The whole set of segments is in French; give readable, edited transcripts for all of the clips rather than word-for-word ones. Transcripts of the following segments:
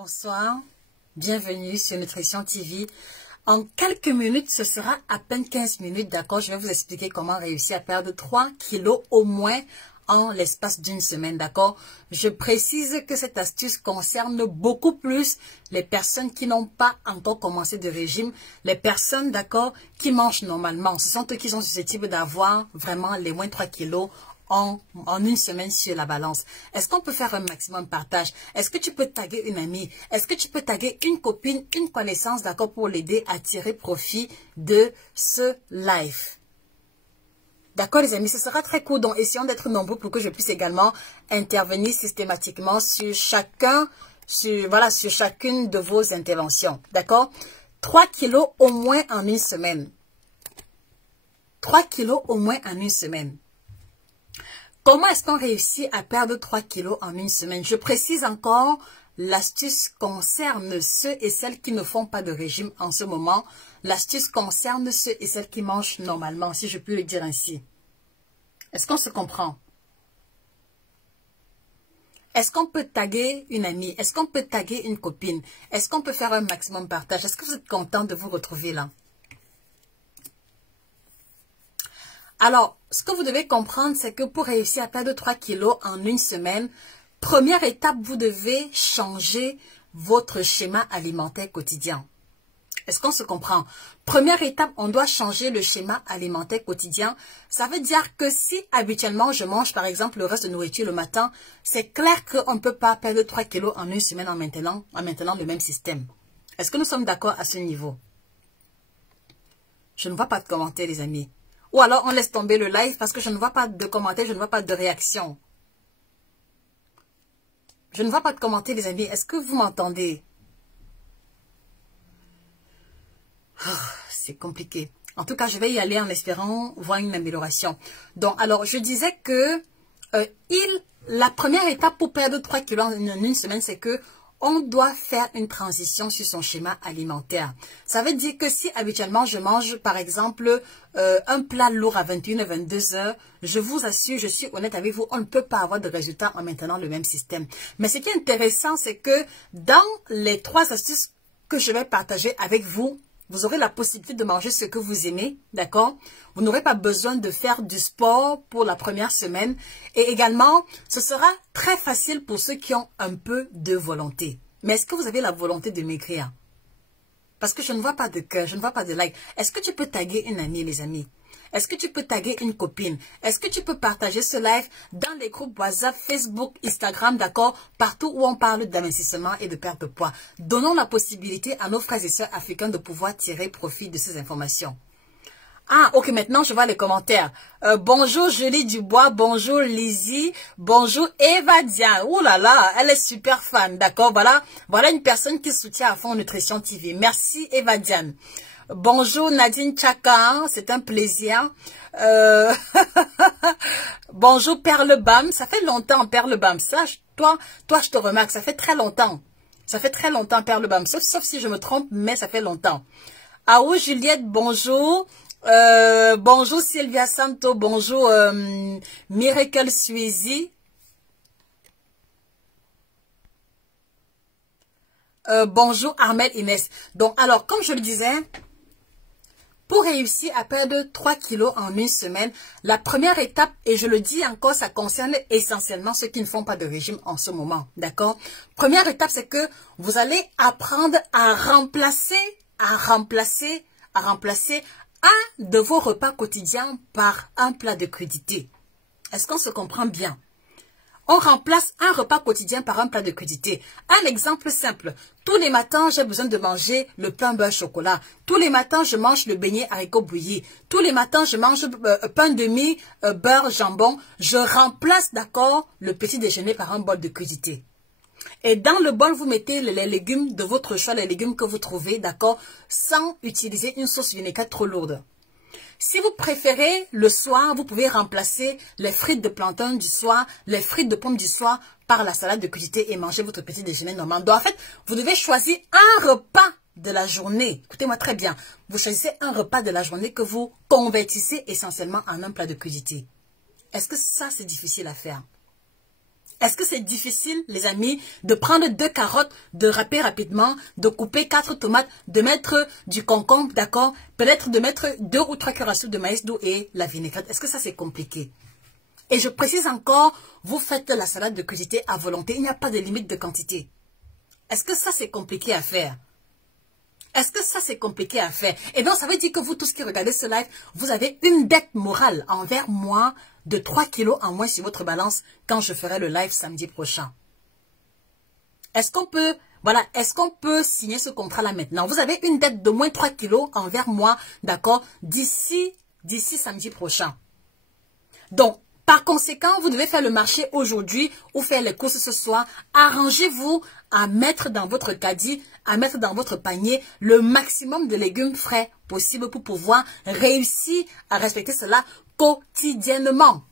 Bonsoir, bienvenue sur Nutrition TV. En quelques minutes, ce sera à peine 15 minutes, d'accord? Je vais vous expliquer comment réussir à perdre 3 kilos au moins en l'espace d'une semaine, d'accord? Je précise que cette astuce concerne beaucoup plus les personnes qui n'ont pas encore commencé de régime, les personnes, d'accord, qui mangent normalement. Ce sont eux qui sont susceptibles d'avoir vraiment les moins 3 kilos en une semaine sur la balance. Est-ce qu'on peut faire un maximum de partage? Est-ce que tu peux taguer une amie? Est-ce que tu peux taguer une copine, une connaissance, d'accord, pour l'aider à tirer profit de ce live? D'accord les amis, ce sera très court, donc essayons d'être nombreux pour que je puisse également intervenir systématiquement sur sur chacune de vos interventions. D'accord? 3 kilos au moins en une semaine. 3 kilos au moins en une semaine. Comment est-ce qu'on réussit à perdre 3 kilos en une semaine? Je précise encore, l'astuce concerne ceux et celles qui ne font pas de régime en ce moment. L'astuce concerne ceux et celles qui mangent normalement, si je puis le dire ainsi. Est-ce qu'on se comprend? Est-ce qu'on peut taguer une amie? Est-ce qu'on peut taguer une copine? Est-ce qu'on peut faire un maximum de partage? Est-ce que vous êtes content de vous retrouver là? Alors, ce que vous devez comprendre, c'est que pour réussir à perdre 3 kilos en une semaine, première étape, vous devez changer votre schéma alimentaire quotidien. Est-ce qu'on se comprend? Première étape, on doit changer le schéma alimentaire quotidien. Ça veut dire que si habituellement je mange par exemple le reste de nourriture le matin, c'est clair qu'on ne peut pas perdre 3 kilos en une semaine en maintenant le même système. Est-ce que nous sommes d'accord à ce niveau? Je ne vois pas de commentaires les amis. Ou alors on laisse tomber le live parce que je ne vois pas de commentaires, je ne vois pas de réaction. Je ne vois pas de commentaires les amis. Est-ce que vous m'entendez? Oh, c'est compliqué. En tout cas, je vais y aller en espérant voir une amélioration. Donc, alors, je disais que la première étape pour perdre 3 kilos en une semaine, c'est que on doit faire une transition sur son schéma alimentaire. Ça veut dire que si habituellement je mange par exemple un plat lourd à 21 et 22 heures, je vous assure, je suis honnête avec vous, on ne peut pas avoir de résultat en maintenant le même système. Mais ce qui est intéressant, c'est que dans les 3 astuces que je vais partager avec vous, vous aurez la possibilité de manger ce que vous aimez, d'accord? Vous n'aurez pas besoin de faire du sport pour la première semaine. Et également, ce sera très facile pour ceux qui ont un peu de volonté. Mais est-ce que vous avez la volonté de m'écrire? Parce que je ne vois pas de cœur, je ne vois pas de like. Est-ce que tu peux taguer une amie, les amis? Est-ce que tu peux taguer une copine? Est-ce que tu peux partager ce live dans les groupes WhatsApp, Facebook, Instagram, d'accord? Partout où on parle d'investissement et de perte de poids. Donnons la possibilité à nos frères et sœurs africains de pouvoir tirer profit de ces informations. Ah, ok, maintenant je vois les commentaires. Bonjour Julie Dubois, bonjour Lizzie, bonjour Eva Diane. Ouh là là, elle est super fan, d'accord? Voilà une personne qui soutient à fond Nutrition TV. Merci Eva Diane. Bonjour Nadine Chaka, c'est un plaisir. Bonjour Perle Bam, ça fait longtemps Perle Bam. Ça, toi je te remarque, ça fait très longtemps. Ça fait très longtemps Perle Bam, sauf si je me trompe, mais ça fait longtemps. Ah oui Juliette, bonjour. Bonjour Sylvia Santo, bonjour Miracle Suizy. Bonjour Armel Inès. Donc alors comme je le disais, pour réussir à perdre 3 kilos en une semaine, la première étape, et je le dis encore, ça concerne essentiellement ceux qui ne font pas de régime en ce moment, d'accord? Première étape, c'est que vous allez apprendre à remplacer un de vos repas quotidiens par un plat de crudité. Est-ce qu'on se comprend bien? On remplace un repas quotidien par un plat de crudité. Un exemple simple. Tous les matins, j'ai besoin de manger le pain beurre chocolat. Tous les matins, je mange le beignet haricot bouilli. Tous les matins, je mange pain de mie, beurre, jambon. Je remplace, d'accord, le petit déjeuner par un bol de crudité. Et dans le bol, vous mettez les légumes de votre choix, les légumes que vous trouvez, d'accord, sans utiliser une sauce vinaigrette trop lourde. Si vous préférez le soir, vous pouvez remplacer les frites de plantain du soir, les frites de pommes du soir par la salade de crudité et manger votre petit déjeuner normal. Donc en fait, vous devez choisir un repas de la journée. Écoutez-moi très bien. Vous choisissez un repas de la journée que vous convertissez essentiellement en un plat de crudité. Est-ce que ça, c'est difficile à faire? Est-ce que c'est difficile, les amis, de prendre 2 carottes, de râper rapidement, de couper 4 tomates, de mettre du concombre, d'accord? Peut-être de mettre 2 ou 3 cuillères à soupe de maïs doux et la vinaigrette. Est-ce que ça, c'est compliqué? Et je précise encore, vous faites la salade de crudité à volonté. Il n'y a pas de limite de quantité. Est-ce que ça, c'est compliqué à faire? Est-ce que ça, c'est compliqué à faire? Et donc, ça veut dire que vous, tous qui regardez ce live, vous avez une dette morale envers moi de 3 kilos en moins sur votre balance quand je ferai le live samedi prochain. Est-ce qu'on peut, voilà, est-ce qu'on peut signer ce contrat-là maintenant? Vous avez une dette de moins 3 kilos envers moi, d'accord, d'ici samedi prochain. Donc, par conséquent, vous devez faire le marché aujourd'hui ou faire les courses ce soir. Arrangez-vous à mettre dans votre caddie, à mettre dans votre panier le maximum de légumes frais possible pour pouvoir réussir à respecter cela quotidiennement.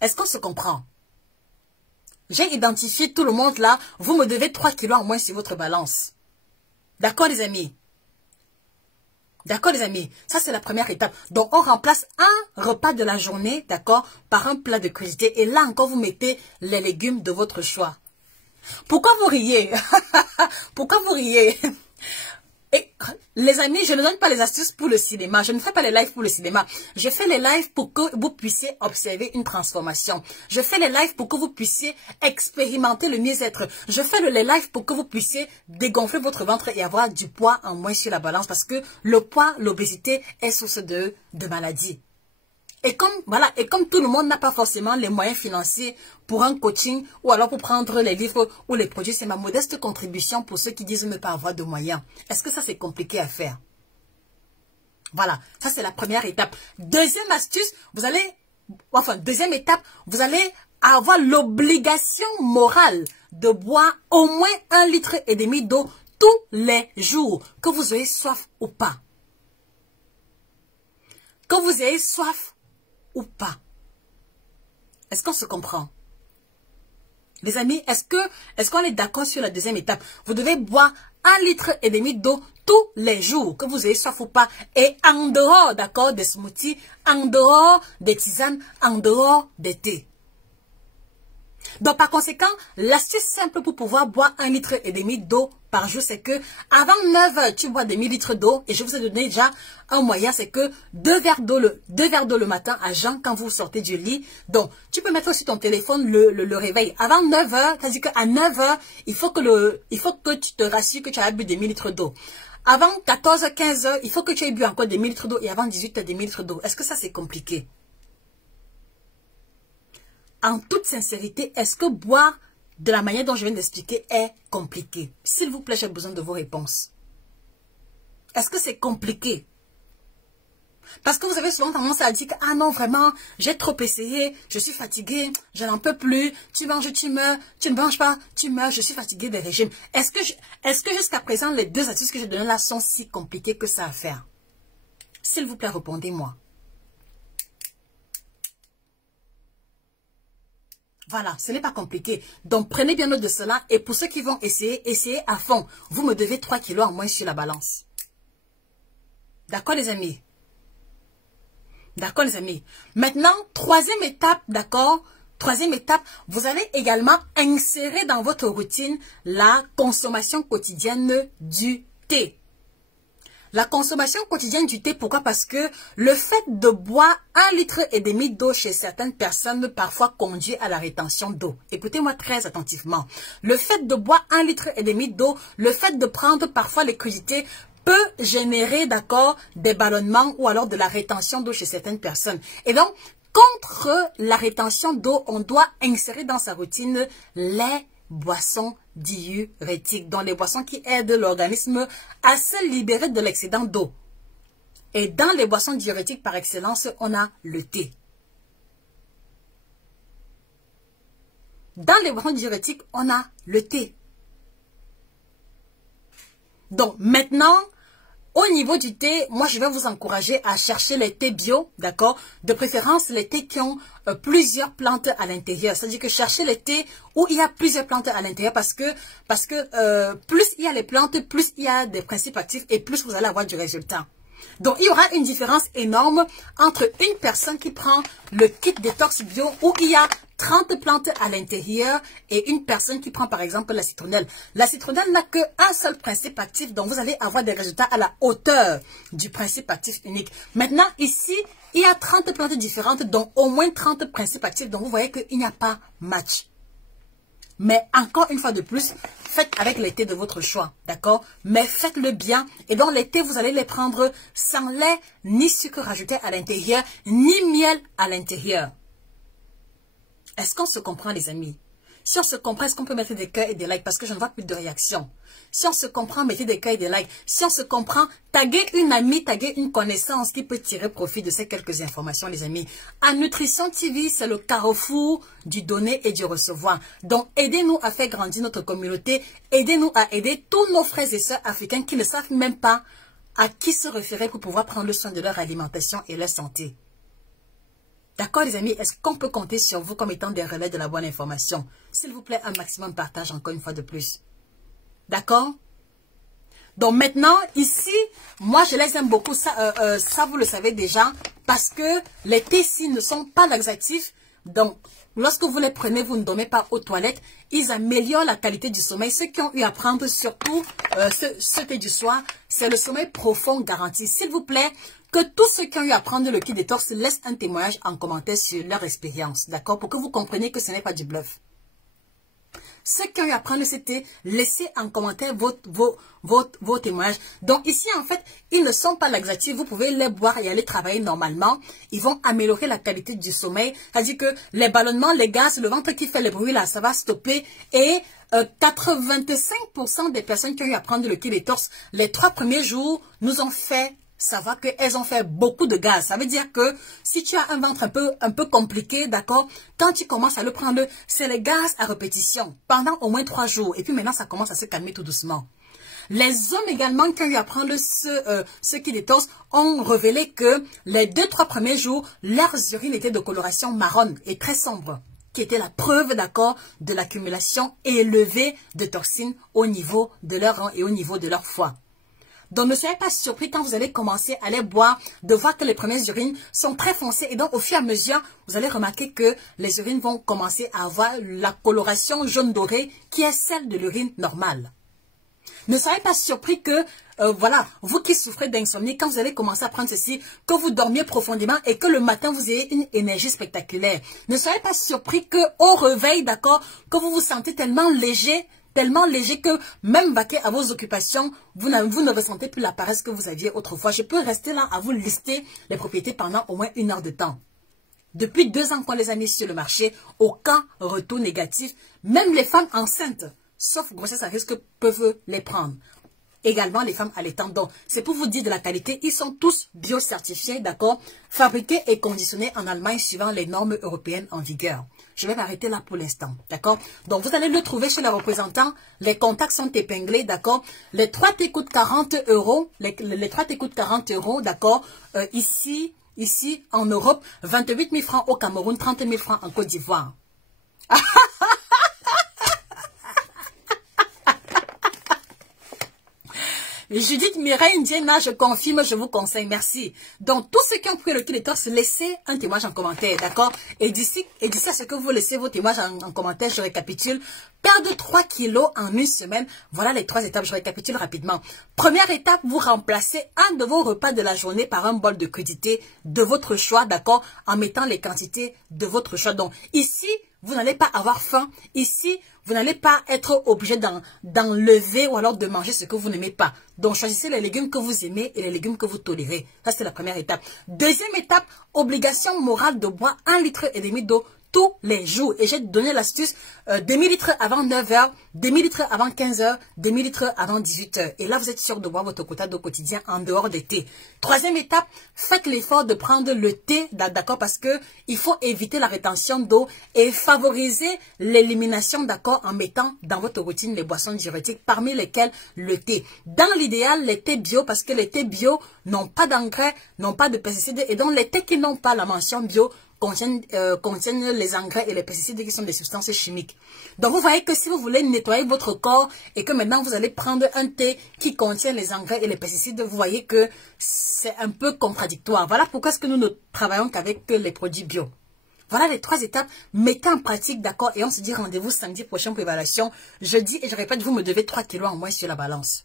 Est-ce qu'on se comprend? J'ai identifié tout le monde là. Vous me devez 3 kilos en moins sur votre balance. D'accord, les amis? D'accord, les amis? Ça, c'est la première étape. Donc, on remplace un repas de la journée, d'accord, par un plat de crudité. Et là encore, vous mettez les légumes de votre choix. Pourquoi vous riez? Pourquoi vous riez? Et, les amis, je ne donne pas les astuces pour le cinéma. Je ne fais pas les lives pour le cinéma. Je fais les lives pour que vous puissiez observer une transformation. Je fais les lives pour que vous puissiez expérimenter le mieux-être. Je fais les lives pour que vous puissiez dégonfler votre ventre et avoir du poids en moins sur la balance. Parce que le poids, l'obésité est source de maladies. Et comme, voilà, et comme tout le monde n'a pas forcément les moyens financiers pour un coaching ou alors pour prendre les livres ou les produits, c'est ma modeste contribution pour ceux qui disent ne pas avoir de moyens. Est-ce que ça, c'est compliqué à faire? Voilà, ça, c'est la première étape. Deuxième astuce, deuxième étape, vous allez avoir l'obligation morale de boire au moins 1,5 litre d'eau tous les jours, que vous ayez soif ou pas. Que vous ayez soif ou pas. Est-ce qu'on se comprend? Les amis, est-ce qu'on est d'accord sur la deuxième étape? Vous devez boire 1,5 litre d'eau tous les jours, que vous ayez soif ou pas. Et en dehors, d'accord, des smoothies, en dehors des tisanes, en dehors des thés. Donc, par conséquent, l'astuce simple pour pouvoir boire 1,5 litre d'eau par jour, c'est que avant 9 heures, tu bois des 1000 litres d'eau. Et je vous ai donné déjà un moyen, c'est que 2 verres d'eau le matin à jeun quand vous sortez du lit. Donc, tu peux mettre sur ton téléphone le réveil. Avant 9 heures, c'est-à-dire qu'à 9 heures, il faut que tu te rassures que tu as bu des 1000 litres d'eau. Avant 14h, 15 heures, il faut que tu aies bu encore des 1000 litres d'eau. Et avant 18 heures, des 1000 litres d'eau. Est-ce que ça, c'est compliqué? En toute sincérité, est-ce que boire de la manière dont je viens d'expliquer est compliqué? S'il vous plaît, j'ai besoin de vos réponses. Est-ce que c'est compliqué? Parce que vous avez souvent tendance à dire que, ah non, vraiment, j'ai trop essayé, je suis fatiguée, je n'en peux plus, tu manges, tu meurs, tu ne manges pas, tu meurs, je suis fatiguée des régimes. Est-ce que jusqu'à présent, les 2 astuces que j'ai données là sont si compliquées que ça à faire? S'il vous plaît, répondez-moi. Voilà, ce n'est pas compliqué. Donc, prenez bien note de cela. Et pour ceux qui vont essayer, essayez à fond. Vous me devez 3 kilos en moins sur la balance. D'accord, les amis? D'accord, les amis? Maintenant, troisième étape, d'accord? Troisième étape, vous allez également insérer dans votre routine la consommation quotidienne du thé. La consommation quotidienne du thé, pourquoi? Parce que le fait de boire 1,5 litre d'eau chez certaines personnes parfois conduit à la rétention d'eau. Écoutez-moi très attentivement. Le fait de boire 1,5 litre d'eau, le fait de prendre parfois les crudités peut générer, d'accord, des ballonnements ou alors de la rétention d'eau chez certaines personnes. Et donc, contre la rétention d'eau, on doit insérer dans sa routine les boissons diurétiques, donc les boissons qui aident l'organisme à se libérer de l'excédent d'eau. Et dans les boissons diurétiques par excellence, on a le thé. Dans les boissons diurétiques, on a le thé. Donc maintenant, au niveau du thé, moi je vais vous encourager à chercher les thés bio, d'accord? De préférence les thés qui ont plusieurs plantes à l'intérieur. C'est-à-dire que cherchez les thés où il y a plusieurs plantes à l'intérieur parce que plus il y a les plantes, plus il y a des principes actifs et plus vous allez avoir du résultat. Donc, il y aura une différence énorme entre une personne qui prend le kit détox bio où il y a 30 plantes à l'intérieur et une personne qui prend par exemple la citronnelle. La citronnelle n'a qu'un seul principe actif, donc vous allez avoir des résultats à la hauteur du principe actif unique. Maintenant, ici, il y a 30 plantes différentes, dont au moins 30 principes actifs, donc vous voyez qu'il n'y a pas match. Mais encore une fois de plus, faites avec les thés de votre choix, d'accord? Mais faites-le bien. Et donc les thés, vous allez les prendre sans lait, ni sucre rajouté à l'intérieur, ni miel à l'intérieur. Est-ce qu'on se comprend, les amis? Si on se comprend, est-ce qu'on peut mettre des cœurs et des likes? Parce que je ne vois plus de réaction. Si on se comprend, mettez des cœurs et des likes. Si on se comprend, taguez une amie, taguez une connaissance qui peut tirer profit de ces quelques informations, les amis. À Nutrition TV, c'est le carrefour du donner et du recevoir. Donc, aidez-nous à faire grandir notre communauté. Aidez-nous à aider tous nos frères et sœurs africains qui ne savent même pas à qui se référer pour pouvoir prendre soin de leur alimentation et leur santé. D'accord, les amis, est-ce qu'on peut compter sur vous comme étant des relais de la bonne information? S'il vous plaît, un maximum de partage encore une fois de plus. D'accord? Donc maintenant, ici, moi je les aime beaucoup, ça vous le savez déjà, parce que les thés ici ne sont pas laxatifs. Donc, lorsque vous les prenez, vous ne dormez pas aux toilettes. Ils améliorent la qualité du sommeil. Ceux qui ont eu à prendre surtout ce thé du soir, c'est le sommeil profond garanti. S'il vous plaît, que tous ceux qui ont eu à prendre le kit détox laissent un témoignage en commentaire sur leur expérience. D'accord? Pour que vous compreniez que ce n'est pas du bluff. Ceux qui ont eu à prendre ce thé, laissez en commentaire vos témoignages. Donc ici, en fait, ils ne sont pas laxatifs. Vous pouvez les boire et aller travailler normalement. Ils vont améliorer la qualité du sommeil. C'est-à-dire que les ballonnements, les gaz, le ventre qui fait le bruit, là, ça va stopper. Et 85% des personnes qui ont eu à prendre le kit détox, les 3 premiers jours, nous ont fait savoir qu'elles ont fait beaucoup de gaz. Ça veut dire que si tu as un ventre un peu compliqué, d'accord, quand tu commences à le prendre, c'est les gaz à répétition pendant au moins 3 jours. Et puis maintenant, ça commence à se calmer tout doucement. Les hommes également qui ont eu à prendre ce qui détox ont révélé que les 2-3 premiers jours, leurs urines étaient de coloration marron et très sombre, qui était la preuve, d'accord, de l'accumulation élevée de toxines au niveau de leur rein et au niveau de leur foie. Donc, ne soyez pas surpris quand vous allez commencer à les boire, de voir que les premières urines sont très foncées. Et donc, au fur et à mesure, vous allez remarquer que les urines vont commencer à avoir la coloration jaune doré qui est celle de l'urine normale. Ne soyez pas surpris que, voilà, vous qui souffrez d'insomnie, quand vous allez commencer à prendre ceci, que vous dormiez profondément et que le matin, vous ayez une énergie spectaculaire. Ne soyez pas surpris que au réveil, d'accord, que vous vous sentez tellement léger que même vaquer à vos occupations, vous ne ressentez plus la paresse que vous aviez autrefois. Je peux rester là à vous lister les propriétés pendant au moins 1 heure de temps. Depuis 2 ans qu'on les a mis sur le marché, aucun retour négatif. Même les femmes enceintes, sauf grossesse à risque, peuvent les prendre. Également les femmes allaitantes. Donc, c'est pour vous dire de la qualité. Ils sont tous bio-certifiés, d'accord, fabriqués et conditionnés en Allemagne suivant les normes européennes en vigueur. Je vais m'arrêter là pour l'instant, d'accord. Donc, vous allez le trouver chez les représentants. Les contacts sont épinglés, d'accord. Les 3 thés coûtent 40 €. Les 3 thés coûtent 40 €, d'accord. Ici, en Europe, 28 000 francs au Cameroun, 30 000 francs en Côte d'Ivoire. Judith Mireille Ndiena, je confirme, je vous conseille, merci. Donc, tous ceux qui ont pris le kit détox, laissez un témoignage en commentaire, d'accord? Et d'ici à ce que vous laissez vos témoignages en commentaire, je récapitule. Perdre 3 kilos en 1 semaine, voilà les 3 étapes, je récapitule rapidement. Première étape, vous remplacez un de vos repas de la journée par un bol de crudité de votre choix, d'accord? En mettant les quantités de votre choix. Donc, ici, vous n'allez pas avoir faim. Ici, vous n'allez pas être obligé d'enlever ou alors de manger ce que vous n'aimez pas. Donc, choisissez les légumes que vous aimez et les légumes que vous tolérez. Ça, c'est la première étape. Deuxième étape, obligation morale de boire 1,5 litre d'eau tous les jours. Et j'ai donné l'astuce demi-litre avant 9 h, demi-litre avant 15 h, demi-litre avant 18 h. Et là, vous êtes sûr de boire votre quota d'eau quotidien en dehors des thés. Troisième étape, faites l'effort de prendre le thé, d'accord, parce que il faut éviter la rétention d'eau et favoriser l'élimination, d'accord, en mettant dans votre routine les boissons diurétiques, parmi lesquelles le thé. Dans l'idéal, les thés bio, parce que les thés bio n'ont pas d'engrais, n'ont pas de pesticides, et donc les thés qui n'ont pas la mention bio contiennent les engrais et les pesticides qui sont des substances chimiques. Donc vous voyez que si vous voulez nettoyer votre corps et que maintenant vous allez prendre un thé qui contient les engrais et les pesticides, vous voyez que c'est un peu contradictoire. Voilà pourquoi est-ce que nous ne travaillons qu'avec les produits bio. Voilà les 3 étapes. Mettez en pratique, d'accord? Et on se dit rendez-vous samedi prochain pour l'évaluation. Je dis et je répète, vous me devez 3 kilos en moins sur la balance.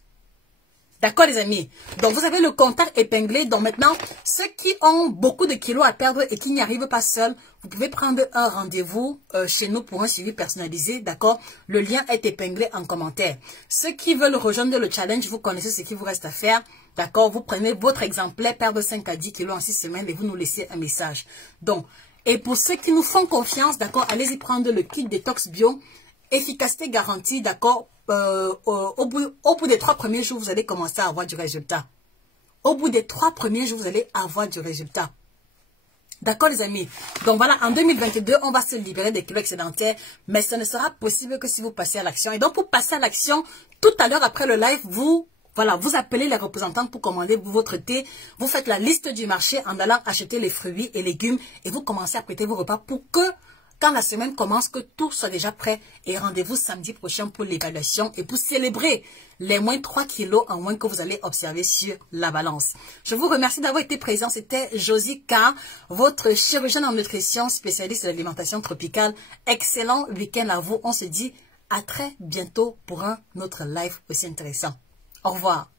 D'accord les amis? Donc vous avez le contact épinglé. Donc maintenant, ceux qui ont beaucoup de kilos à perdre et qui n'y arrivent pas seuls, vous pouvez prendre un rendez-vous chez nous pour un suivi personnalisé. D'accord? Le lien est épinglé en commentaire. Ceux qui veulent rejoindre le challenge, vous connaissez ce qu'il vous reste à faire. D'accord? Vous prenez votre exemplaire, perdre 5 à 10 kilos en 6 semaines et vous nous laissez un message. Donc, et pour ceux qui nous font confiance, d'accord, allez-y prendre le kit détox bio, efficacité garantie, d'accord. Au bout des 3 premiers jours, vous allez commencer à avoir du résultat. Au bout des 3 premiers jours, vous allez avoir du résultat. D'accord les amis? Donc voilà, en 2022, on va se libérer des kilos excédentaires, mais ce ne sera possible que si vous passez à l'action. Et donc pour passer à l'action, tout à l'heure après le live, vous appelez les représentants pour commander votre thé. Vous faites la liste du marché en allant acheter les fruits et légumes et vous commencez à prêter vos repas pour que, quand la semaine commence, que tout soit déjà prêt. Et rendez-vous samedi prochain pour l'évaluation et pour célébrer les moins 3 kilos en moins que vous allez observer sur la balance. Je vous remercie d'avoir été présent. C'était Josie K, votre chirurgienne en nutrition, spécialiste de l'alimentation tropicale. Excellent week-end à vous. On se dit à très bientôt pour un autre live aussi intéressant. Au revoir.